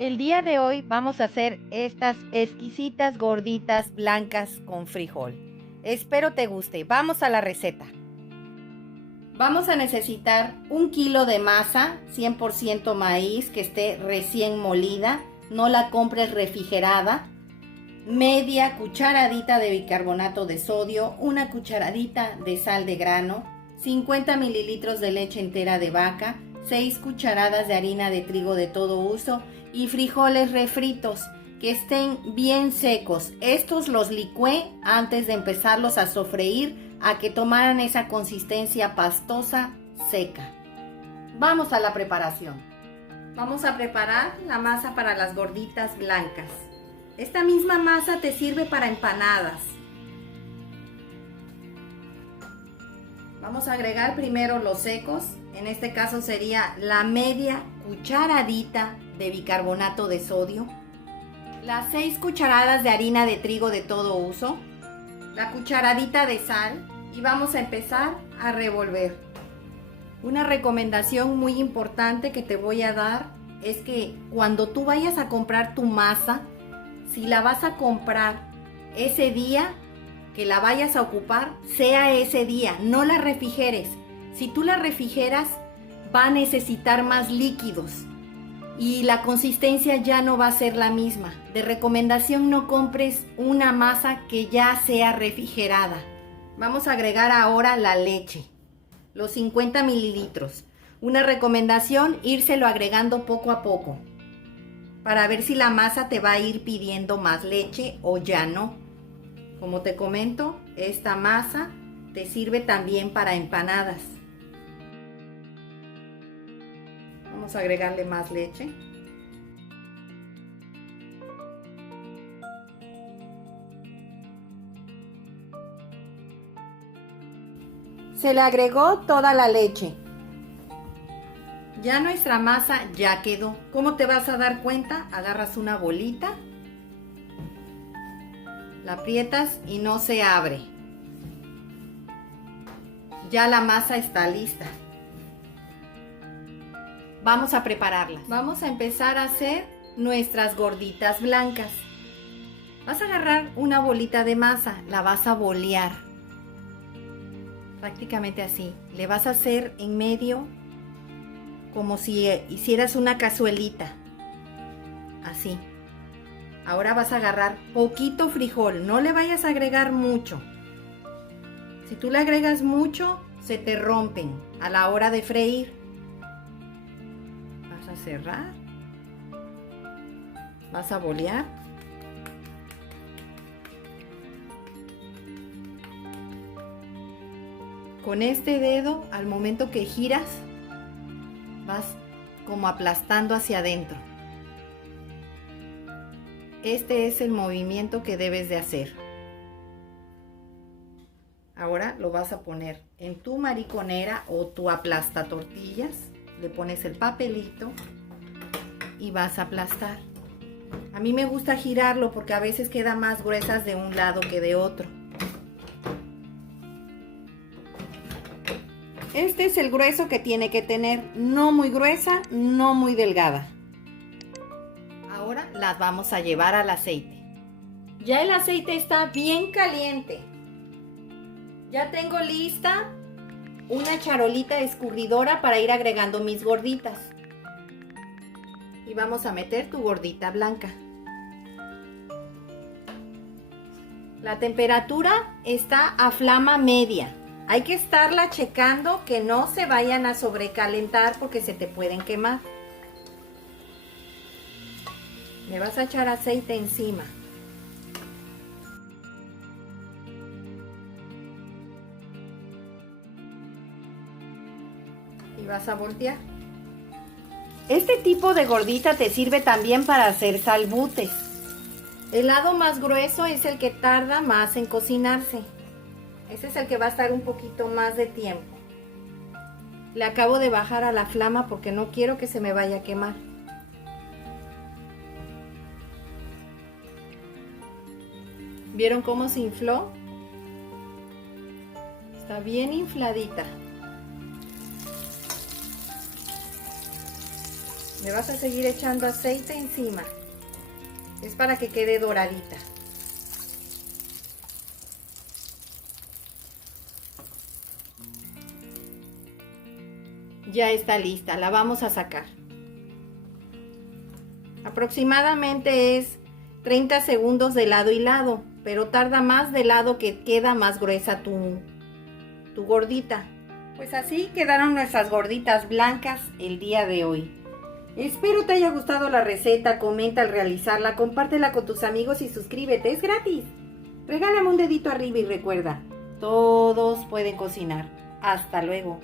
El día de hoy vamos a hacer estas exquisitas gorditas blancas con frijol. Espero te guste. Vamos a la receta. Vamos a necesitar 1 kilo de masa 100% maíz que esté recién molida. No la compres refrigerada. Media cucharadita de bicarbonato de sodio. Una cucharadita de sal de grano. 50 mililitros de leche entera de vaca. 6 cucharadas de harina de trigo de todo uso y frijoles refritos que estén bien secos. Estos los licué antes de empezarlos a sofreír a que tomaran esa consistencia pastosa seca. Vamos a la preparación. Vamos a preparar la masa para las gorditas blancas. Esta misma masa te sirve para empanadas. Vamos a agregar primero los secos. En este caso sería la media cucharadita de bicarbonato de sodio, las 6 cucharadas de harina de trigo de todo uso, la cucharadita de sal y vamos a empezar a revolver. Una recomendación muy importante que te voy a dar es que cuando tú vayas a comprar tu masa, si la vas a comprar ese día que la vayas a ocupar, sea ese día, no la refrigeres. Si tú la refrigeras, va a necesitar más líquidos y la consistencia ya no va a ser la misma. De recomendación, no compres una masa que ya sea refrigerada. Vamos a agregar ahora la leche, los 50 mililitros. Una recomendación, írselo agregando poco a poco, para ver si la masa te va a ir pidiendo más leche o ya no. Como te comento, esta masa te sirve también para empanadas. Vamos a agregarle más leche. Se le agregó toda la leche. Ya nuestra masa ya quedó. ¿Cómo te vas a dar cuenta? Agarras una bolita, la aprietas y no se abre. Ya la masa está lista. Vamos a prepararlas. Vamos a empezar a hacer nuestras gorditas blancas. Vas a agarrar una bolita de masa, la vas a bolear. Prácticamente así. Le vas a hacer en medio como si hicieras una cazuelita. Así. Ahora vas a agarrar poquito frijol, no le vayas a agregar mucho. Si tú le agregas mucho, se te rompen a la hora de freír. Vas a cerrar, vas a bolear. Con este dedo, al momento que giras, vas como aplastando hacia adentro. Este es el movimiento que debes de hacer. Ahora lo vas a poner en tu mariconera o tu aplasta tortillas. Le pones el papelito y vas a aplastar. A mí me gusta girarlo porque a veces queda más gruesas de un lado que de otro. Este es el grueso que tiene que tener, no muy gruesa, no muy delgada. Ahora las vamos a llevar al aceite. Ya el aceite está bien caliente. Ya tengo lista una charolita escurridora para ir agregando mis gorditas. Y vamos a meter tu gordita blanca. La temperatura está a flama media. Hay que estarla checando que no se vayan a sobrecalentar porque se te pueden quemar. Le vas a echar aceite encima. Y vas a voltear. Este tipo de gordita te sirve también para hacer salbutes. El lado más grueso es el que tarda más en cocinarse. Ese es el que va a estar un poquito más de tiempo. Le acabo de bajar a la flama porque no quiero que se me vaya a quemar. ¿Vieron cómo se infló? Está bien infladita. Le vas a seguir echando aceite encima. Es para que quede doradita. Ya está lista, la vamos a sacar. Aproximadamente es 30 segundos de lado y lado, pero tarda más de lado que queda más gruesa tu gordita. Pues así quedaron nuestras gorditas blancas el día de hoy. Espero te haya gustado la receta, comenta al realizarla, compártela con tus amigos y suscríbete, es gratis. Regálame un dedito arriba y recuerda, todos pueden cocinar. Hasta luego.